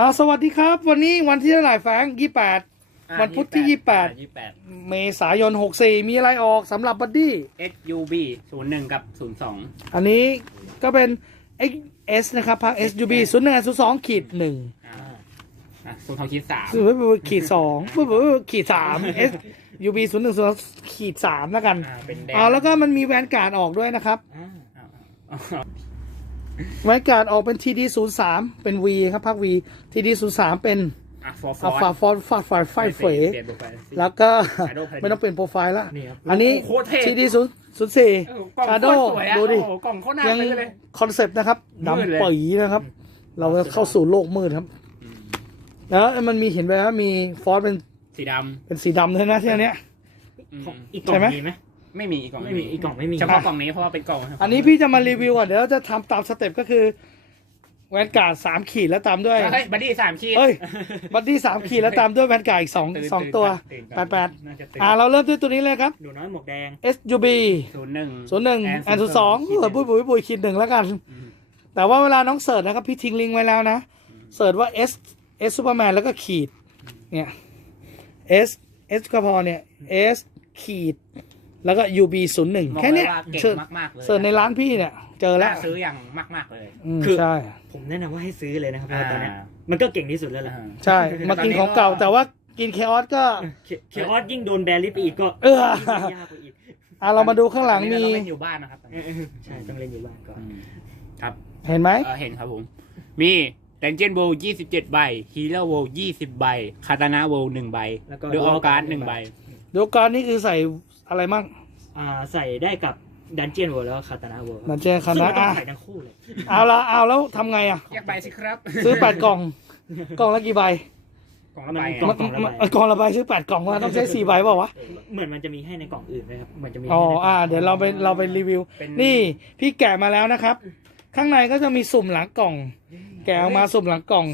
่า สวัสดีครับวันนี้วันที่เท่าไหร่แฟงยี่แปดวันพุธที่ยี่แปดเมษายนหกสี่มีอะไรออกสำหรับบัดดี้ SUV ศูนย์หนึ่งกับศูนย์สองอันนี้ก็เป็น XS นะครับพัก SUV ศูนย์หนึ่งศูนย์สองขีดหนึ่งศูนย์สองขีดสามศูนย์ขีดสองูขีดสาม SUV ศูนย์หนึ่งศูนย์ขีดสามแล้วกันอ๋อแล้วก็มันมีแวนการ์ดออกด้วยนะครับไวการออกเป็นทีดีศูนย์สามเป็นวีครับพักวีทีดีศูนย์สามเป็นอัฟฟอร์ฟอร์ฟอร์ฟไฟเฟยแล้วก็ไม่ต้องเปลี่ยนโปรไฟล์ละอันนี้ทีดีศูนย์ศูนย์สี่ชาร์โดดูดิยังคอนเซปต์นะครับดำปี๋นะครับ เราจะเข้าสู่โลกมืดครับ แล้วมันมีเห็นไหมว่ามีฟอร์เป็นสีดำเป็นสีดำเลยนะที่อันเนี้ยใช่ไหมไม่มีอีกล่อง ไม่มีอีกล่องไม่มีเฉพาะกล่องนี้เพราะว่าเป็นกล่องอันนี้พี่จะมารีวิวก่อนเดี๋ยวจะทําตามสเต็ปก็คือ แวนกาดสามขีดแล้วตามด้วยบัดดี้สามขีดเฮ้ยบัดดี้สามขีดแล้วตามด้วยแวนกาดอีกสองสองตัวแปดแปดอ่าเราเริ่มด้วยตัวนี้เลยครับหนูน้อยหมวกแดง S U B ศูนย์หนึ่งศูนย์หนึ่งแอนด์ศูนย์สองเบุ้ยบุ้ยบุ้ยขีดหนึ่งแล้วกัน แต่ว่าเวลาน้องเสิร์ชนะครับพี่ทิ้งลิงไว้แล้วนะเสิร์ชว่า S S ซูเปอร์แมนแล้วก็ขีดเนี่ย S S ก็พอเนี่ย S ขีดแล้วก็ UB01 แค่นี้เชิญมากๆเลยเชิญในร้านพี่เนี่ย เจอแล้วซื้ออย่างมาก ๆ เลย คือใช่ ผมแนะนำว่าให้ซื้อเลยนะครับตอนนี้มันก็เก่งที่สุดแล้วล่ะใช่ มากินของเก่าแต่ว่ากินเคออสก็เคออสยิ่งโดนแบรนด์ลิปอีกก็เออ่าเรามาดูข้างหลังมีเล่นอยู่บ้านนะครับใช่ ต้องเล่นอยู่บ้านก่อน ครับ เห็นไหม เห็นครับผม มีแตนเจนโว์ยี่สิบเจ็ดใบฮีโร่โว์ยี่สิบใบคาตานาโว์หนึ่งใบดูออกการ์ดหนึ่งใบดูการ์ดนี่คือใอะไรมั่ง อ่าใส่ได้กับดันเจียนวอลแล้วคาตาลาวอลดันเจียนคาตาลาขายทั้งคู่เลย เอาละเอาแล้วทำไงอ่ะแยกใบสิครับ ซื้อแปดกล่อง กล่องละกี่ใบ กล่องละใบกล่องละใบซื้อแปดกล่องว่าต้องใช้สี่ใบเปล่าวะ เหมือนมันจะมีให้ในกล่องอื่นไหมครับ เหมือนจะมี อ๋ออ่าเดี๋ยวเราไป เราไปรีวิว นี่พี่แกะมาแล้วนะครับ ข้างในก็จะมีสุ่มหลังกล่อง แกะออกมาสุ่มหลังกล่อง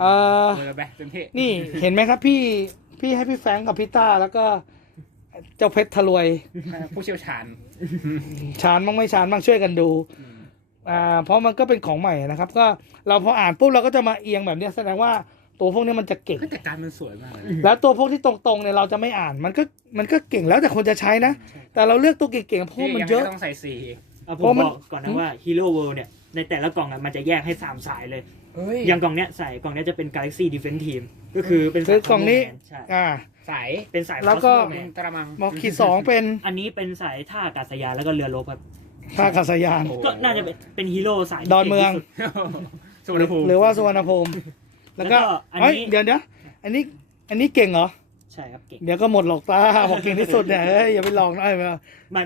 เออนี่เห็นไหมครับพี่พี่ให้พี่แฟงกับพี่ต้าแล้วก็จ้าเพชรทะลวยผู้เชี่ยวชาญ ชาญมั่งไม่ชาญมั่งช่วยกันดูอ่าเพราะมันก็เป็นของใหม่นะครับ ก็เราพออ่านปุ๊บเราก็จะมาเอียงแบบนี้แสดงว่าตัวพวกนี้มันจะเก่งแต่การมันสวยมากแล้วตัวพวกที่ตรงๆเนี่ยเราจะไม่อ่านมันก็มันก็เก่งแล้วแต่คนจะใช้นะ แต่เราเลือกตัวเก่งๆเพราะมันเยอะต้องใส่สีอผมบอกก่อนนะว่าฮีโร่เวิลด์เนี่ยในแต่ละกล่องมันจะแยกให้สามสายเลยอย่างกล่องเนี้ยใส่กล่องเนี้ยจะเป็น Galaxy Defense Team ก็คือเป็นกล่องนี้ใช่สาย เป็นสายแล้วก็ตะมังบอขีดสองเป็นอันนี้เป็นสายท่าอากาศยาน แล้วก็เรือลบครับท่าอากาศยานก็น่าจะเป็นฮีโร่สายดอนเมืองสุวรรณภูมิหรือว่าสุวรรณภูมิแล้วก็อันนี้เดี๋ยวนะอันนี้อันนี้เก่งเหรอใช่ครับเก่งเดี๋ยวก็หมดหลอกตาบอกเก่งที่สุดเนี่ยอย่าไปลองนะไอ้เมื่อ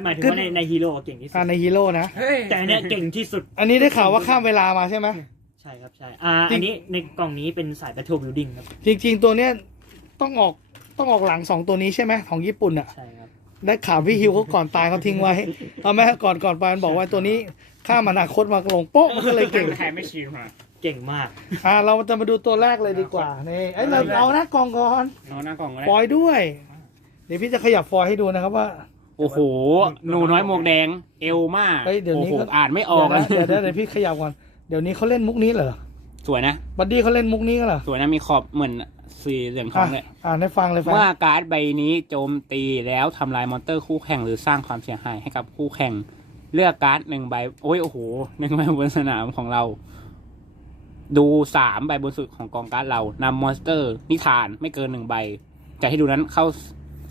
หมายถึงว่าในในฮีโร่เก่งที่สุดในฮีโร่นะ แต่เนี้ยเก่งที่สุด อันนี้ได้ข่าวว่าข้ามเวลามาใช่ไหมใช่ครับใช่อ่าอันนี้ในกล่องนี้เป็นสายแบตเทร์บิลดิ้งครับจริง ๆ ตัวเนี้ยต้องออก้องออกหลังสองตัวนี้ใช่ไหมของญี่ปุ่นอ่ะใช่ครับได้ข่าวพี่ฮิวเขาก่อนตายเขาทิ้งไว้ทำไมก่อนก่อนไปมันบอกว่าตัวนี้ ข้ามอนาคตมาลงโป๊ะมันก็เลยเก่งแข่งไม่ชิีมา เก่งมากอ่าเราจะมาดูตัวแรกเลยดีกว่าเนี่ยไอเราเอาหน้ากองก่อนเอาหน้ากองก่อนปล่อยด้วย เดี๋ยวพี่จะขยับฟอยให้ดูนะครับว่า โอ้โหหนูน้อยหมวกแดง เอวมากเดี๋ยวนี้อ่านไม่ออกเลเดี๋ยวเดี๋ยวพี่ขยับก่อนเดี๋ยวนี้เขาเล่นมุกนี้เหรอสวยนะบัดดี้เขาเล่นมุกนี้เหรอ สวยนะ มีขอบเหมือนสี่เหล่ยมทองเนี่ยอ่านให้ฟังเลยว่าการ์ดใบนี้โจมตีแล้วทําลายมอนเตอร์ คู่แข่งหรือสร้างความเสียหายให้กับคู่แข่งเลือกการ์ดหนึ่งใบโอ้ยโอ้โหหนึ่งใบบนสนามของเรา ดูสามใบบนสุดของกองการ์ดเรา นํามอนสเตอร์นิทานไม่เกินหนึ่งใบจากทีดูนั้นเข้า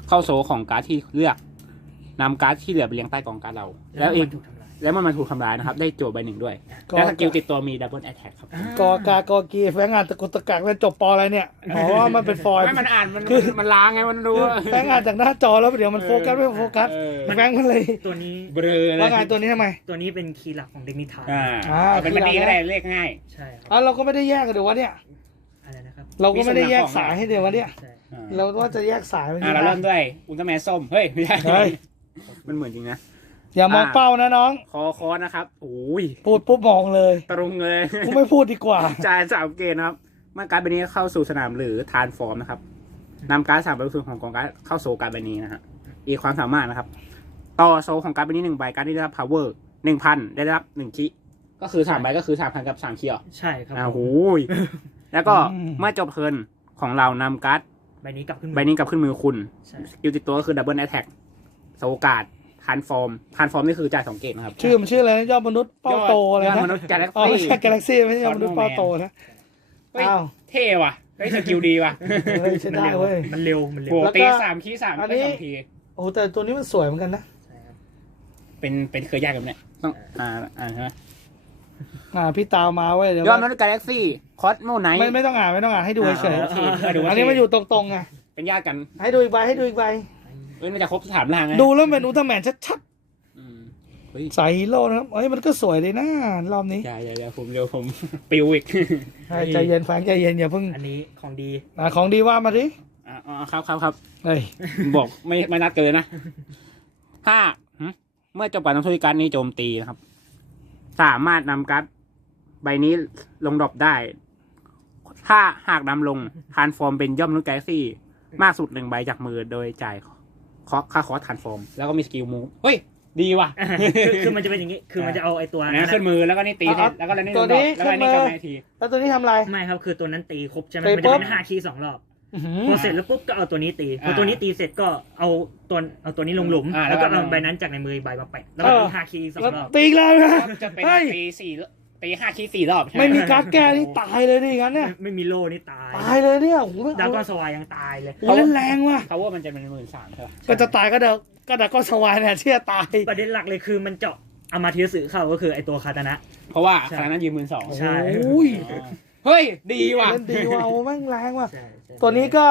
เข้าโซของการ์ดที่เลือก นําการ์ดที่เหลือไปเลี้ยงใต้กองการ์ดเราแล้วเองแล้วมันมาถูกทำร้ายนะครับ ได้โจใบหนึ่งด้วยแล้วสกิลติดตัวมีดับเบิลแอทแท็กครับกอกากอกีแฝงงานตะกุตะกักแล้วจบปออะไรเนี่ยอ่ามันเป็นฟอย์มันอ่านมันมันล้างไงมันรู้แฝงงานจากหน้าจอแล้วเดี๋ยวมันโฟกัสไม่โฟกัสแฝงมันเลยตัวนี้เบลอเลยแล้งานตัวนี้ทำไม ตัวนี้เป็นคีย์หลักของเดนิทานอ่าเป็นมันดีก็ไรเรียกง่ายใช่อ๋อเรา ก็ไม่ได้แยกกันเดี๋ยววะเนี่ยอะไรนะครับเราก็ไม่ได้แยกสายให้เดี๋ยววะเนี่ยเราว่าจะแยกสายมันอ่าเราเริ่มด้วยอุลตร้าแมนส้มเฮ้ยไม่ใช่มันเหมือนจริงนะอย่ามองเป้านะ น้องคอคอนะครับโอ้ยพูดปุ๊บมองเลยตรงเลยกูไม่พูดดีกว่าจ่ายสามเกณฑ์ครับเมื่อการใบนี้เข้าสู่สนามหรือทานฟอร์มนะครับนําการสามประตูของกองการเข้าโซการใบนี้นะฮะอีกความสามารถนะครับ ต่อโซของการใบนี้หนึ่งใบการได้รับพาวเวหนึ่งพันได้รับหนึ่งคิก็คือสามใบก็คือสามพันกับสามคิอ่ะใช่ครับอ่าโอ้ยแล้วก็เมื่อจบเพลินของเรานําการใบนี้กลับขึ้นใบนี้กลับขึ้นมือคุณอยู่ติดตัวก็คือดับเบิลแอทแท็กโซการ์ดทานฟอร์มทานฟอร์มนี่คือจ่าสองเกตนะครับชื่อมันชื่ออะไรยอดมนุษย์เป้าโตอะไรนะยอดมนุษย์กาแล็กซี่ ไม่ใช่กาแล็กซี่ไม่ใช่ยอดมนุษย์เป้าโตนะเท่ว่ะได้สกิลดีว่ะมันเร็วมันเร็วโอ้ตีสามขีสามได้สองทีโอ้แต่ตัวนี้มันสวยเหมือนกันนะเป็นเป็นเคยยากแบบเนี้ยต้องอ่าอ่าใช่ไหมอ่า พี่ตาวมาไว้ยเดี๋ยวยอดมนุษย์กาแล็กซี่ คอสโมไนไม่ไม่ต้องอ่านไม่ต้องอ่านให้ดูเฉยอันนี้มันอยู่ตรงๆไงเป็นยากกัน ให้ดูอีกใบให้ดูอีกใบเฮ้ยมันจะครบสามรางไง ดูแล้วเป็นอุลตร้าแมนชัดๆใส่โลนะครับเฮ้ยมันก็สวยเลยนะ รอบนี้ใช่ใช่ผมเดี๋ยวผมปิวอีก ใจเย็นแฟงใจเย็นอย่าเพิ่ง อันนี้ของดีอ่าของดีว่ามาดิ อ่อครับครับครับเฮ้ยบอกไม่ไม่นัดเกินนะห้า เมื่อจบการต้องช่วยการนี้โจมตีนะครับ สามารถนำการ์ดใบนี้ลงดอกได้ ถ้าหากนำลงทานฟอร์มเป็นย่อมนุ่นแก๊ซี่ มากสุดหนึ่งใบจากมือโดยจ่ายคอค่าคอสทานฟอร์มแล้วก็มีสกิลมูเฮ้ยดีว่ะคือมันจะเป็นอย่างนี้คือมันจะเอาไอตัวนี้ขึ้นมือแล้วก็นี่ตีแล้วก็แล้วนี่ตัวนี้แล้วนี่กำไรทีตัวนี้ทำไรไม่ครับ คือตัวนั้นตีครบ ใช่ไหมมันจะเป็นห้าคีสองรอบพอเสร็จแล้วปุ๊บก็เอาตัวนี้ตีพอตัวนี้ตีเสร็จก็เอาตัวเอาตัวนี้ลงหลุมแล้วก็เอาใบนั้นจากในมือใบมาแปะแล้วก็ห้าคีสองรอบตีเลยนะจะเป็นตีสี่ตีห้าคีสี่รอบไม่มี การแก้นี่ตายเลยดิงั้นเนี่ยไม่มีโลนี่ตายตายเลยเนี่ยโอ้โหดาวก้อนสวายยังตาย เลยเอ้โแรงว่ะเขาว่ามันจะเป็นหมื่นสามใช่ไหมก็จะตายก็เดาก็ดาวก้อนสวายเนี่ยที่อตายประเด็นหลักเลยคือมันเจาะเอามาทีสื่อเข้าก็คือไอตัวคาตานะ เพราะว่าคาตานะยืมหมื่นสองใช่เฮ้ยเฮ้ยดีว่ะดีว่ะโอ้แม่งแรงว่ะตัวนี้ก็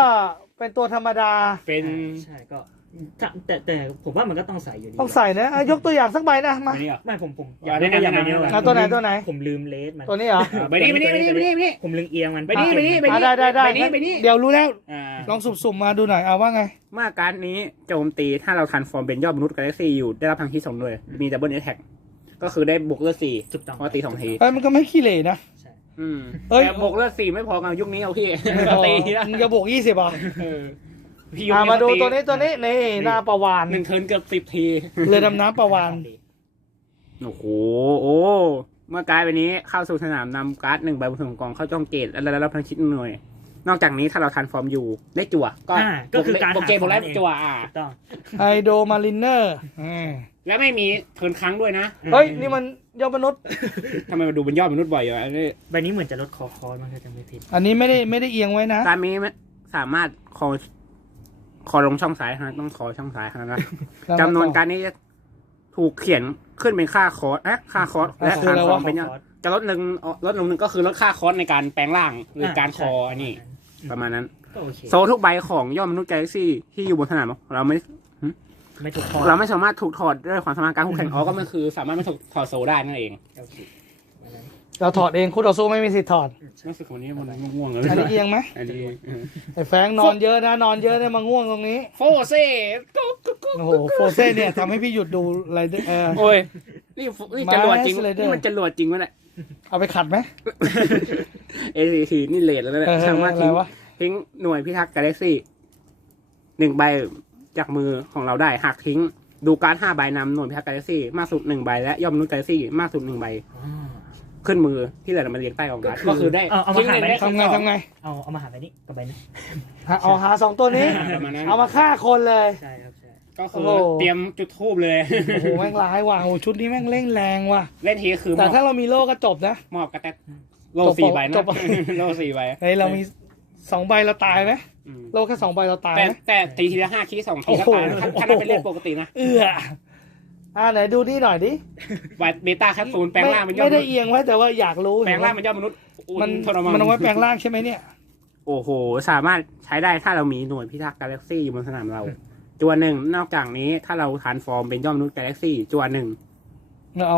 เป็นตัวธรรมดาเป็นใช่ก็แต่แต่ผมว่ามันก็ต้องใส่อยู่ดีต้องใส่นะยกตัวอย่างสักใบนะมาไม่ผมผมอยากได้อะไอย่างเงี้ยตัวไหนตัวไหนผมลืมเลสมันตัวนี้เหรอไปนี่ไปนี่ไปนี่ไปนี่ผมลืมเอียงมันไปนี่ไปนี่ไปนี่ได้ได้ได้เดี๋ยวรู้แล้วลองสุ่มๆมาดูหน่อย เอาว่าไง มาการ์ดนี้โจมตีถ้าเราทันฟอร์มเป็นยอดมนุษย์กาแล็กซี่อยู่ ได้รับพลังที่สองหน่วยมีดับเบิลเอทแท็กก็คือได้บวกเลือดสี่พอตีสองทีเอ้มันก็ไม่ขี้เละนะเอ้ยบวกเลือดสี่ไม่พอกันยุคนี้เอาพี่ตีนะจะบวกยี่สิบอ่ะพีมาดูตัวนี้ตัวนี้นี่หน้าประวานหนึ่งเทินเกือบสิบที เลยดำน้ำประวาน โอ้โหโอ้เมื่อกลายไปนี้เข้าสู่สนามนำการ์ดหนึ่งใบบนถุงกองเข้าจ้องเกตแล้วแล้วพังชิดหน่วยนอกจากนี้ถ้าเราทานฟอร์มอยู่ ได้จั่ว ก็ก็คือการโปเกมอนไลน์จั่วไฮโดมารินเนอร์แล้วไม่มีเทินครั้งด้วยนะเฮ้ยนี่มันยอดมนุษย์ทำไมมาดูเป็นยอดมนุษย์บ่อยอยู่อันนี้ใบนี้เหมือนจะลดคอคอมัแค่จะไม่ทิ้อันนี้ไม่ได้ไม่ได้เอียงไว้นะตามนี้สามารถคอขอลงช่องสายคะต้องขอช่องสายคะนะจำนวนการนี้จะถูกเขียนขึ้นเป็นค่าคอร์สและค่าคอร์สและค่าคอร์สเป็นยังจะลดหนึ่งลดลงหนึ่งก็คือลดค่าคอร์สในการแปลงร่างหรือการคออันนี้ประมาณนั้นโซทุกใบของยอมนุษย์แกลเล็กซี่ที่อยู่บนสนามเราไม่ไม่ถูกถอดเราไม่สามารถถูกถอดด้วยความสมาการคู่แข่งอ๋อก็มันคือสามารถไม่ถูกถอดโซได้นั่นเองเราถอดเองคู่ตออสู้ไม่มีสิทธิ์ถอดรู้สึกวันนี้มันง่วงเลยอันนี้เอียงไหมไอ้แฟงนอนเยอะนะนอนเยอะได้มาง่วงตรงนี้ โฟเซ่โอ้โห โฟเซ่เนี่ยทำให้พี่หยุดดูอะไรเออโอ้ย นี่นี่จะหลวดจริง นี่มันจะหลวดจริงวะเนี่ย เอาไปขัดไหมเอซีทีนี่เลดแล้วแหละช่างว่าทิ้งทิ้งหน่วยพิทักษ์กาแล็กซี่ หนึ่งใบจากมือของเราได้หักทิ้งดูการ์ดห้าใบนำหน่วยพิทักษ์กาแล็กซี่มากสุดหนึ่งใบและยอมนุ่นกาแล็กซี่ มากสุดหนึ่งใบเคลื่อนมือที่เรามาเรียนใต้ของราฐก็คือได้เอามาหาไปทำไงทำไงเอาเอามาหาไปนี่กับไปนี่เอาหาสองตัวนี้เอามาฆ่าคนเลยก็คือเตรียมจุดทูบเลยโอ้โหแม่งร้ายว่ะโอ้ชุดนี้แม่งเล่นแรงว่ะ เล่นเฮคือแต่ถ้าเรามีโล่ก็จบนะ มอบกระแตโล่สี่ใบนะโล่สี่ใบไอเรามีสองใบเราตายไหมโล่แค่สองใบเราตาย แต่ตีทีละห้าคิดสองทีละแปดถ้าเป็นเล่นปกตินะเอออ่าไหนดูนี่หน่อยดิวเมตาแคปซูลแปลงร่างมันย่อมไม่ได้เอียงไว้แต่ว่าอยากรู้แปลงร่างมันย่อมมนุษย์ มันทรมานมันเอาไว้แปลงร่างใช่ไหมเนี่ยโอ้โห สามารถใช้ได้ถ้าเรามีหน่วยพิทักษ์กาแล็กซี่อยู่บนสนามเราจวนหนึ่งนอกจากนี้ ถ้าเราทานฟอร์มเป็นย่อมมนุษย์กาแล็กซี่จวนหนึ่ง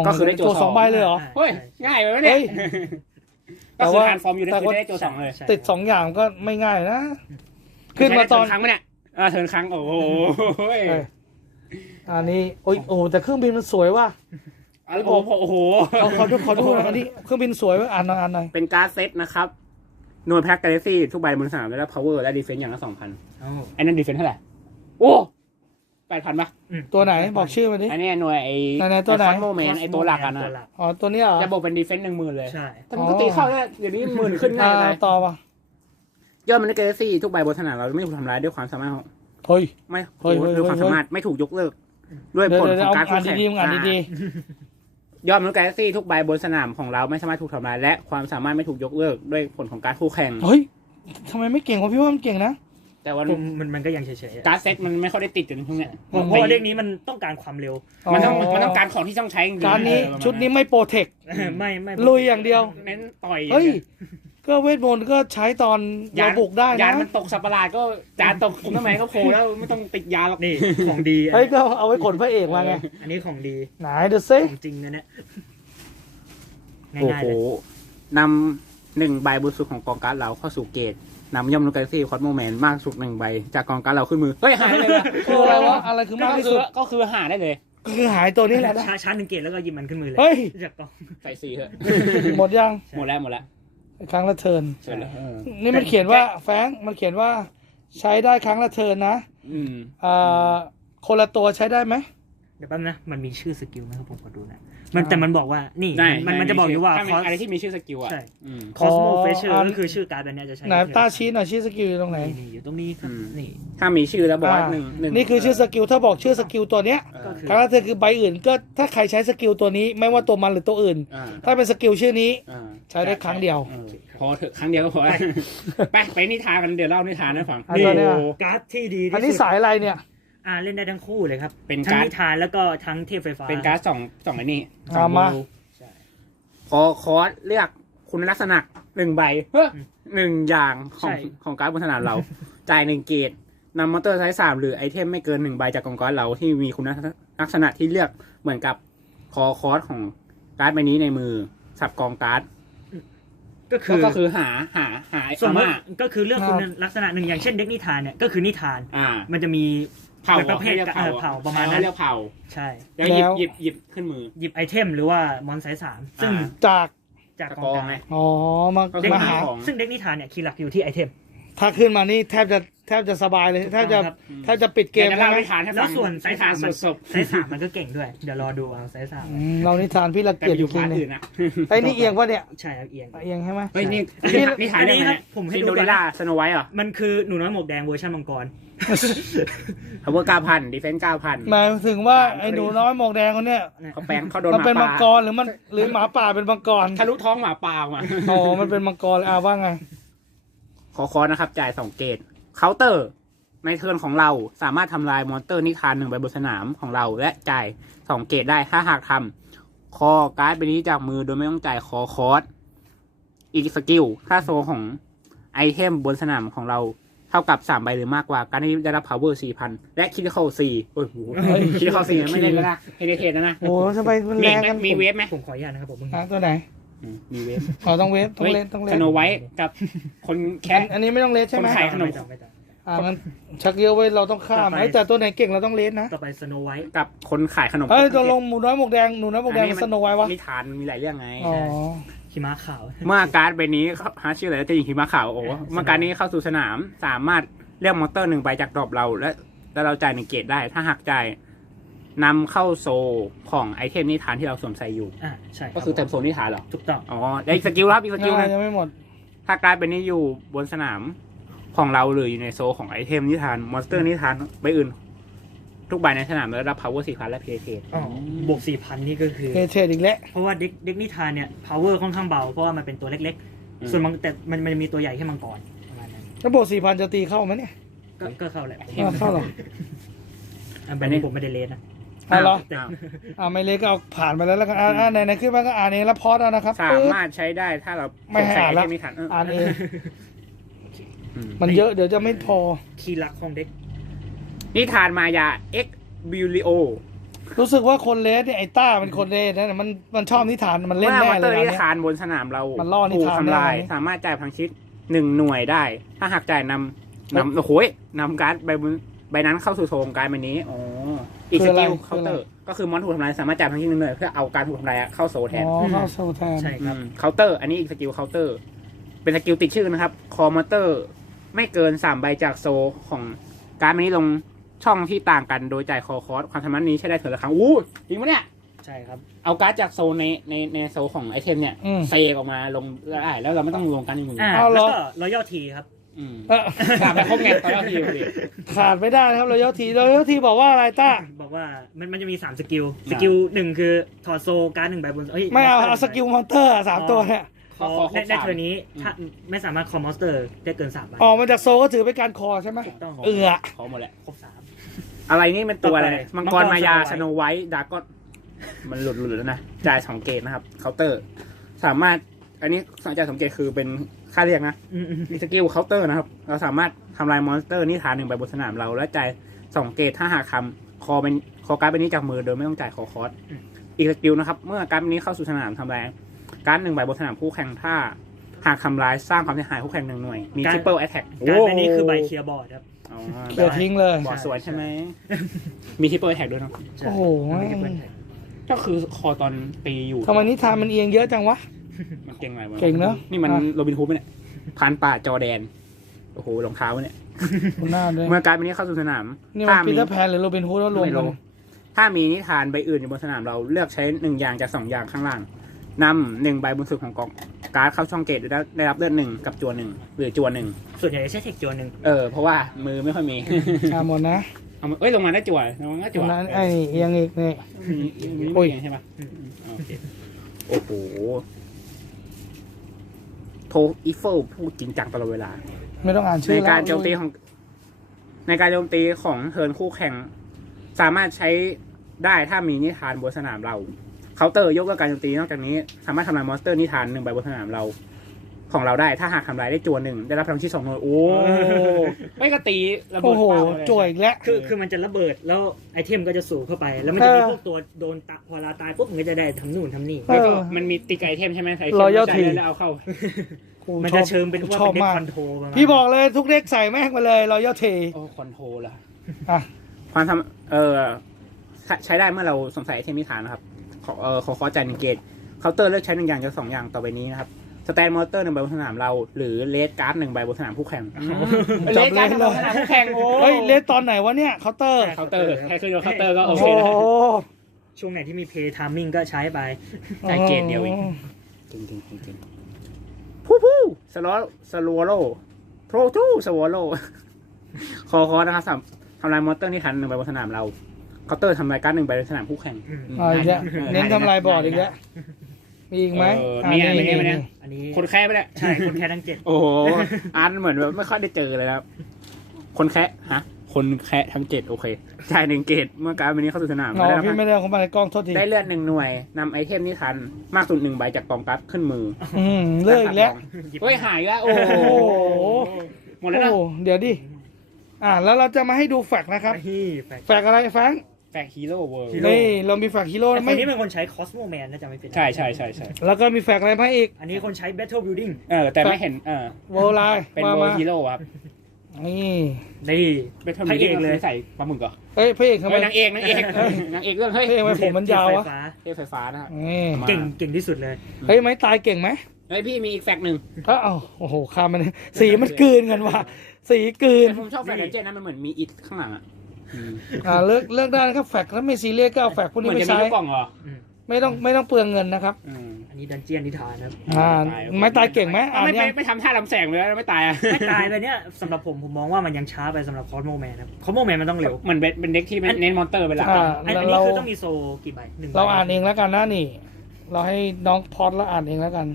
ก็คือได้โจสองใบเลยเหรอเฮ้ยง่ายไปเลยเนี่ยก็คือทานฟอร์มอยู่ในคือได้โจสองเลยติดสองอย่างก็ไม่ง่ายนะขึ้นมาตอนครั้งเนี่ยอ่าเทินครั้งโอ้โหอันนี้โอ้ยโอ้แต่เครื่องบินมันสวยว่ะอันโอ้โหเขาดูเขาดูอันนี้เครื่องบินสวยว่ะอันหน่อยอันหน่อยเป็นการเซตนะครับ หนวยแพ็กกาเลซี่ทุกใบบนสนามได้รับพาวเวอร์และดีเฟนซ์อย่างละสองพันอันนั้นดีเฟนซ์เท่าไหร่โอ้แปดพันป่ะตัวไหนบอกชื่อมาดิอันนี้หน่วยไอ้ตัวไหนไอ้โมเมนต์ไอ้ตัวหลักอ่ะนะอ๋อตัวนี้เหรอจะบอกเป็นดีเฟนซ์หนึ่งหมื่นเลยใช่ทันก็ตีเข้าแค่เดี๋ยวนี้หมื่นขึ้นได้ยเลยต่อป่ะยอดมันได้เลซี่ทุกใบบนสนามเราไม่ถูกทำร้ายด้วยความสามารถเฮ้ยไม่เฮ้ยความสามารถไม่ถูกยกเลิกด้วยผลของการแข่งขันยอมรับแกซี่ทุกใบบนสนามของเราไม่สามารถถูกทำลายและความสามารถไม่ถูกยกเลิกด้วยผลของการคู่แข่ง เฮ้ย ทำไมไม่เก่งวะพี่ว่ามันเก่งนะ แต่ว่ามันมันก็ยังเฉยๆการเซ็ตมันไม่ค่อยได้ติดอยู่ในช่วงเนี้ยเพราะเรื่องนี้มันต้องการความเร็ว มันต้องมันต้องการของที่ต้องใช้จริงการนี้ชุดนี้ไม่โปรเทคไม่ไม่ ลุยอย่างเดียว เน้นต่อย เฮ้ยก็เวทมนต์ก็ใช้ตอนยาบุกได้นะ ยา มันตกสับปะรดก็ จานตกคุณทำไมก็โคแล้วไม่ต้องติดยาหรอก นี่ ของดี เฮ้ย ก็เอาไว้ขนพระเอกมาไงอันนี้ของดี ไหนเดี๋ยวซิของจริงนะเนี่ยง่าโอ้โหนำหนึ่งใบบุญสุดของกองการเราเข้าสู่เกตนำย่อมลูกกาซีคอสโมเมนต์มากสุดหนึ่งใบ จากกองการเราขึ้นมือเฮ้ยหายเลยคืออะไรวะอะไรคือมากที่สุดก็คือหาได้เลยก็คือหายตัวนี้แหละชาร์จหนึ่งเกตแล้วก็ยิ้มมันขึ้นมือเลยเฮ้ยจากกองใส่ซีเถอะหมดยังหมดแล้วหมดแล้วครั้งละเทินนี่มันเขียนว่าแฟงมันเขียนว่า ใช้ได้ครั้งละเทินนะอคนละตัวใช้ได้ไหม เดี๋ยวแป๊บนะ มันมีชื่อสกิลไหมครับผมขอดูนะมันแต่มันบอกว่านี่มันจะบอกอยู่ว่าอะไรที่มีชื่อสกิลอะคอสโมเฟเชอร์ก็คือชื่อการ์ดแบนี่ยจะใช้ไหนตาชี้หน่อยชื่อสกิลอยู่ตรงไหนอยู่ตรงนี้ครับนี่ถ้ามีชื่อแล้วบอกว่าหนึ่งนี่คือชื่อสกิลถ้าบอกชื่อสกิลตัวเนี้ย ครั้งละเทินคือใบอื่น ก็ถ้าใครใช้สกิลตัวนี้ไม่ว่าตัวมันหรือตัวอื่น ถ้าเป็นสกิลชื่อนี้ใช้ได้ครั้งเดียว พอเถอะครั้งเดียวก็พอ ไปไปนิทานกันเดี๋ยวเล่านิทานให้ฟังนี่การ์ดที่ดีอันนี้สายอะไรเนี่ย อ่าเล่นได้ทั้งคู่เลยครับ เป็นการ์ดทานแล้วก็ทั้งเทพไฟฟ้า เป็นการ์ดสองสองอันนี้สองใช่พอคอร์สเลือกคุณลักษณะหนึ่งใบหนึ่งอย่างของของการ์ดบนสนามเราจ่ายหนึ่งเกตนำมอเตอร์ไซส์สามหรือไอเทมไม่เกินหนึ่งใบจากกองก้อนเราที่มีคุณลักษณะที่เลือกเหมือนกับคอคอร์สของการ์ดใบนี้ในมือสับกองการ์ดก็คือก็คือหาหาหาสมมติก็คือเรื่องคุณลักษณะหนึ่งอย่างเช่นเด็กนิทานเนี่ยก็คือนิทานอ่ามันจะมีเผ่าประเภทเผ่าประมาณนั้นเรียกเผ่าใช่แล้วหยิบหยิบหยิบขึ้นมือ หยิบไอเทม หรือว่ามอนสายสามซึ่งจากจากกองไหมอ๋อมาเกนานซึ่งเด็กนิทานเนี่ยคีย์หลักอยู่ที่ไอเทมถ้าขึ้นมานี่แทบจะทบจะสบายเลยแทบจะแทบจะปิดเกมแล้วแล้วส่วนสายสามสดสายสามมันก็เก่งด้วย เดี๋ยวรอดูเอาสายสามเรานิทานพี่ละเกียรตอยู่ขาอื่นะไอ้นี่เอียงป่ะเนี่ย ใช่เอียง เอียงใช่ไหมไอ้นี่นี่นิทานนี้ครัผมให้ดูเดล่าสโนไวท์อ่ะมันคือหนูน้อยหมวกแดงเวอร์ชันมังกรเขาวอาเก้าพันดีเฟนซ์เก้าพันหมายถึงว่าไอ้หนูน้อยหมวกแดงคนเนี้ยเขาแปลงเขาโดนมันเป็นมังกรหรือมันหรือหมาป่าเป็นมังกรทะลุท้องหมาป่าอ่ะโอ้มันเป็นมังกรเลยอ่ะว่าไง ขอคอนะครับ จ่ายสองเกตคาน์เตอร์ ในเทิร์นของเราสามารถทําลายมอนสเตอร์นิทานหนึ่งใบบนสนามของเราและจ่ายสองเกตได้ ถ้าหากทําคอการ์ดไปนี้จากมือโดยไม่ต้องจ่ายคอคอสอีกสกิลค่าโซของไอเทมบนสนามของเราเท่ากับสามใบหรือมากกว่าการได้รับพาวเวอร์สี่พันและคิดเข้าสี่โอ้โหคิดเข้าสี่ไม่ได้ก็ได้เฮเดเทนนะโอ้สบายมันแรงมีเวฟไหมผมขออนุญาตนะครับผมตัวไหนมีเวฟขอต้องเวฟต้องเล่นต้องเล่นขนมไว้กับคนแคทอันนี้ไม่ต้องเล่นใช่ไหมขนมไม้อ่ามันชักเยอะไว้เราต้องฆ่าไหมแต่ตัวไหนเก่งเราต้องเลสนะ ต่อไปสโนไวท์กับคนขายขนมเฮ้ยตกลงหมูน้อยหมวกแดงหนูน้อยหมวกแดงสโนไวท์วะมีฐานมีหลายเรื่องไงอ๋อหิมะขาว เมื่อการ์ดใบนี้เาฮาชื่ออะไรจะยิงหิมะขาวโอ้ เมื่อการ์ดนี้เข้าสู่สนาม สามารถเรียกมอเตอร์หนึ่งใบจากดรอปเรา และแล้วเราจ่ายหนึ่งเกตได้ ถ้าหักจ่ายนำเข้าโซของไอเทมนิทานที่เราสวมใส่อยู่ อ่าใช่ ก็คือเต็มโซนิทานเหรอถูกต้องอ๋อไล้สกิลครับอีกสกิลนึงไมม่หดถ้าการ์ดใบนี้อยู่บนสนามของเราหรืออยู่ในโซของไอเทมนิทาน มอนสเตอร์นิทานใบอื่น ทุกใบในสนามได้รับ power สี่พันและเ p a t e บวกสี่พันนี่ก็คือเพ a t e อีกแล้วเพราะว่าเด็กนิทานเนี่ยพ p ว w e r ค่อนข้างเบา เพราะว่ามันเป็นตัวเล็กๆ ส่วนมังแต่มันมันมีตัวใหญ่แค่มังกรถ้าบวกสี่พันจะตีเข้าไหมเนี่ย ก็ก็เข้าแหละเข้าหรออันนี้ผมไม่ได้เลสนะอ่าหรออ่าไม่เล็กก็เอาผ่านไปแล้วแล้วกันอ่าไหนไหนขึ้นมาก็อ่านเองแล้วพอดแล้วนะครับ สามารถใช้ได้ถ้าเราไม่ใส่ไม่ถันอ่านเองมันเยอะเดี๋ยวจะไม่พอทีละของเด็ก นี่ทานมายา X b u l i o รู้สึกว่าคนเลสเนี่ยไอ้ต้าเป็นคนเลสนะมันมันชอบนิทานมันเล่นแน่เลยนะเนี่ยนิทานบนสนามเรา มันล่อนิทานทำลายสามารถจ่ายพังชิดหนึ่งหน่วยได้ ถ้าหักจ่ายนำนำโอ้โยนำการ์ดใบใบนั้นเข้าสู่โซงการ์ดใบนี้อ๋ออีกสกิลเคาน์เตอร์ ก็คือมอนถูกทำลายสามารถจ่ายพังชิดหนึ่งหน่วยเพื่อเอาการถูกทำลายเข้าโซแทนเข้าโซแทน ใช่ครับเคาน์เตอร์ อันนี้อีกสกิลเคาน์เตอร์ เป็นสกิลติดชื่อนะครับ คอมเเตอร์ไม่เกินสามใบจากโซของการ์ดนี้ลงช่องที่ต่างกันโดยจ่ายคอคอสความสามารถนี้ใช้ได้ถึงละครั้ง อู้จริงปะเนี่ยใช่ครับ เอาการ์ดจากโซในในในโซของไอเทมเนี่ย เซออกมาลงแล้วอ่าแล้วเราไม่ต้องรวมกันอยู่อ่าแล้วก็รอยัลทีครับขาดไปครบไงรอยัลทีพี่ขาดไม่ได้ครับรอยัลทีรอยัลทีบอกว่าอะไรต้าบอกว่ามันมันจะมีสามสกิลสกิลหนึ่งคือถอดโซการ์ดหนึ่งใบบนเฮไม่เอาเอาสกิลมอนเตอร์สามตัวเนี่ยพอในใเทอร์นี้ถ้าไม่สามารถคอมมอสเตอร์ ได้เกินสามใบอ๋อมันจากโซก็ถือเป็นการคอใช่ไหมเอื้อคอหมดแหละครบสามอะไรนี่มันตัวอะไรมังกรมายาชโนไวทดาร์กอนมันหลุดหลุดแล้วนะจ่ายสองเกตนะครับเคาน์เตอร์สามารถอันนี้สังเกตสังเกตคือเป็นค่าเรียกนะมีสกิลเคาน์เตอร์นะครับเราสามารถทำลายมอนสเตอร์นี่ฐานหนึ่งใบบนสนามเรา และจ่ายสองเกตถ้าหากทำคอเป็นคอการ์ดเป็นนี้จากมือโดยไม่ต้องจ่ายคอคอสอีกสกิลนะครับ เมื่อการ์ดนี้เข้าสู่สนามทำลายกั้นหนึ่งใบบนสนามคู่แข่งถ้าหากทำร้ายสร้างความเสียหายคู่แข่งหนึ่งหน่วย มีทริปเปิลแอตแทกการในนี้คือใบเคียร์บอร์ดครับเคลียร์ทิ้งเลยบอร์ดสวยใช่ไหม มีทริปเปิลแอตแทกด้วยเนาะโอ้โหก็คือคอตอนปีอยู่ทำไมนิทานมันเอียงเยอะจังวะมันเก่งไงวะเก่งเนาะนี่มันโรบินฮูดเนี่ยพันป่าจอแดน โอ้โหรองเท้าเนี่ยหน้าด้วยเมื่อการเปนนี้เข้าสู่สนามนี่มันปีเตอร์แพนหรือโรบินฮูดแล้วลง ถ้ามีนิทานใบอื่นอยู่บนสนามเราเลือกใช้หนึ่งอย่างจากสองอย่างข้างล่างนำหนึ่งใบบนสุดของกองการเข้าช่องเกตได้ได้รับเลือดหนึ่งกับจวนหนึ่งหรือจวนหนึ่งส่วนใหญ่จะใช้เทคจวนหนึ่งเออเพราะว่า มือไม่ค่อยมีชาหมดนะเอาเอ้ย ลงมาได้จวนลงมาจวนไอ้ยังอีกนี่โอ้ยใช่ปะโอ้โหโทอีโฟพูดจริงจังตลอดเวลา ไม่ต้องอ่านชื่อในการโจมตีของ ในการโจมตีของเฮิร์นคู่แข่งสามารถใช้ได้ถ้ามีนิทานบนสนามเราคาน์เตอร์ยกเลิกการโจมตีนอกจากนี้ สามารถทำลายมอนสเตอร์นิทานหนึ่งใบบนสนามเราของเราได้ถ้าหากทำลายได้จวนหนึ่ง ได้รับพลังชีพสองหน่วยโอ้ไม่กระตีระเบิดโอ้โหจ่วยแล้วคือคือมันจะระเบิด แล้วไอเทมก็จะสูงเข้าไปแล้วมันจะมีพวกตัวโดนตะพอลาตายปุ๊บมันก็จะได้ทำนู่นทำนี่มันมีติกไอเทมใช่ไหมใส่เทมใส้แล้วเอาเข้ามันจะเชิมเป็นชอบมากพี่บอกเลยทุกเด็กใส่แม่งมาเลยรอยัลเทโอคอนโทรล่ะความทำเออใช้ได้เมื่อเราสงสัยไอเทมนิทานนะครับเอ่อคอจ่ายหนึ่งเกตเคาน์เตอร์เลือกใช้หนึ่งอย่างจะสองอย่างต่อไปนี้นะครับ สแตนมอเตอร์หนึ่งใบบนสนามเรา หรือเลสการ์ดหนึ่งใบบนสนามผู้แข่งเลสการ์ดบนสนามผู้แข่ง โอ้ยเลสตอนไหนวะเนี่ยเคาน์เตอร์เคาน์เตอร์แค่เคยโดนเคาน์เตอร์ก็โอเคช่วงไหนที่มีเพย์ทามมิ่งก็ใช้ไปแต่เกมเดียวเองจริงจริงจริงผู้ผู้สโลสโลโลโปรตูสโลโลคอคอนะครับทำลายมอเตอร์นี่ทันหนึ่งใบบนสนามเราคาเตอร์ทำลายการ์ดหนึ่งใบในสนามคู่แข่งเน้นทำลายบอร์ดอีกแล้ว มีอีกไหมมีอันนี้ไหมเนี่คนแค่ไปแล้วใช่ คนแค่ทั้งเจ็ดโอ้โหอาร์ตเหมือนแบบไม่ค่อยได้เจอเลยครับ คนแค่ฮะ คนแค่ทั้งเจ็ดโอเค ชายหนึ่งเกตเมื่อการ์ดวันนี้เข้าสู่สนามได้แล้วพี่ไม่ได้เข้ามาในกองโทษทีได้เลือดหนึ่งหน่วยนำไอเทมนี้ทันมากสุดหนึ่งใบจากกองกัร์ขึ้นมือ อืมเลิกแล้วเฮ้ยหายแล้วโอ้โหหมดแล้วเดี๋ยวดิ อ่า แล้วเราจะมาให้ดูแฟกนะครับแฟกอะไรแฟงแฟกฮีโร่เวิร์นี่เรามีแฟกฮีโร่ไม่นนี้เป็นคนใช้คอสโมแมนนะจะไม่ผิดใช่ใช่ใช่ใช่แล้วก็มีแฟกอะไรมาอีก อันนี้คนใช้แบทเทิลบิลดิ้งเออแต่ไม่เห็นเออเวอลไลน์เป็นเวอลฮีโร่ครับ นี่นี่ไปทิิลบดิองเลยใส่ปลาหมึกเหรอเฮ้ยพระเอกทำไมนางเอกนางเอกนางเอกเรื่องเฮ้ยทำไมผมมันยาวอะเทไฟฟ้านะฮะเก่งเก่งที่สุดเลย เฮ้ยไม่ตายเก่งไหมไอพี่มีอีกแฟกหนึ่งอ้าวโอ้โหคามันสีมันกืนกันว่ะสีกืนผมชอบแฟกของเจนนะมันเหมือนมีอิฐข้างหลังอะเลิกเลิกได้นะครับแฟก แล้วไม่ซีเรียสก็เอาแฟกพวกนี้ไปใช้ไม่ต้องไม่ต้องเปลืองเงินนะครับอันนี้ดันเจียนนิทานครับไม่ตายเก่งไหมไม่ไม่ไม่ทำท่าลำแสงเลย ไม่ตาย ไม่ตายเลยเนี่ยสำหรับผม ผมมองว่ามันยังช้าไปสำหรับคอสโมแมนครับคอสโมแมนมันต้องเร็วเหมือนเป็นเด็กที่เน้นมอนเตอร์ไปแล้วอันนี้คือต้องมีโซกี่ใบหนึ่งเราอ่านเองแล้วกันนะนี่ เราให้น้องพอสแล้วอ่านเองแล้วกัน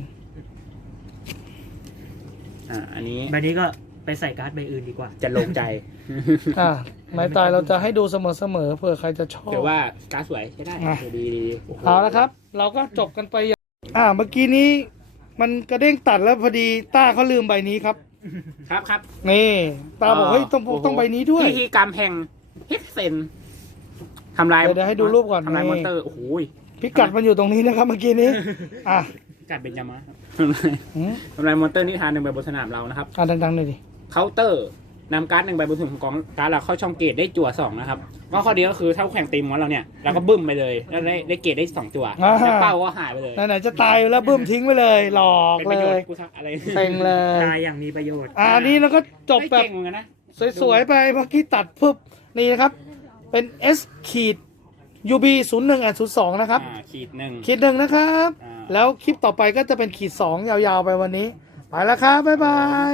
อ่าอันนี้ใบนี้ก็ไปใส่การ์ดใบอื่นดีกว่า จะลงใจอ่าไม่ไตายเราจะให้ดูเสมอเสมอเผื่อใครจะชอบแต่ว่า การ์ดสวยใช่ได้ ดีดีเอาละครับ เราก็จบกันไปอ่า เมื่อกี้นี้ มันกระเด้งตัดแล้วพอดี ต้าเขาลืมใบนี้ครับครับครับนี่ตาบอกเฮ้ยต้องต้องใบนี้ด้วยพิธีกรรมแห่งฮิกเซนทำลายเดี๋ยวให้ดูรูปก่อนทำลายมอนเตอร์ โอ้โหพิกัดมันอยู่ตรงนี้นะครับ เมื่อกี้นี้อ่ะกัดเป็นยามะทำลายมอนเตอร์นิทานในแบบบทสนามเรานะครับอ่ะดังๆหน่อยดิเคาน์เตอร์นำการ์ดหนึ่งใบบนถุงของกองการ์ดเราเข้าช่องเกตได้จั่วสองนะครับก็ข้อดีก็คือถ้าแข่งตีมอนเราเนี่ยเราก็บึ้มไปเลยแล้วได้ได้เกตได้สองจั่วแล้วเป้าก็หายไปเลย ไหนจะตายแล้วบึ้มทิ้งไปเลยหลอกเลยเป็นประโยชน์อะไรตายอย่างมีประโยชน์อันนี้เราก็จบแบบสวยๆไปเมื่อกี้ตัดปุ๊บนี่นะครับ เป็น S อขีด UB 0 1 0 2นย์นนนึ่งงศูสอะครับขีดหนึ่งขีดหนึ่งนะครับ แล้วคลิปต่อไปก็จะเป็นขีดสองยาวๆไปวันนี้ไปแล้วครับบ๊ายบาย